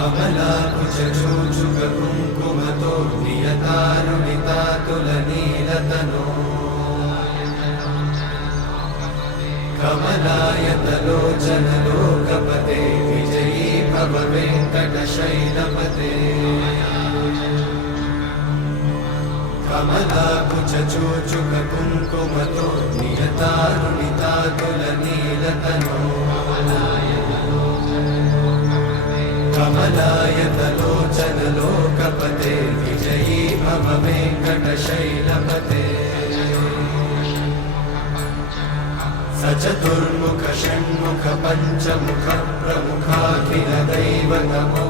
कमलाकुचूचुककुङ्कुमतो नियतारुणितातुलनीलतनो कमलायतलोचनलोकपते विजयी भव वेङ्कटशैलपते कमलाकुचूचुककुङ्कुमतो नियतारुणितातुलनीलतनो कमलायतलोचनलोकपते विजयी भव वेङ्कटशैलपते सचतुर्मुख षण्मुख पञ्चमुख प्रमुखाखिल दैवतमो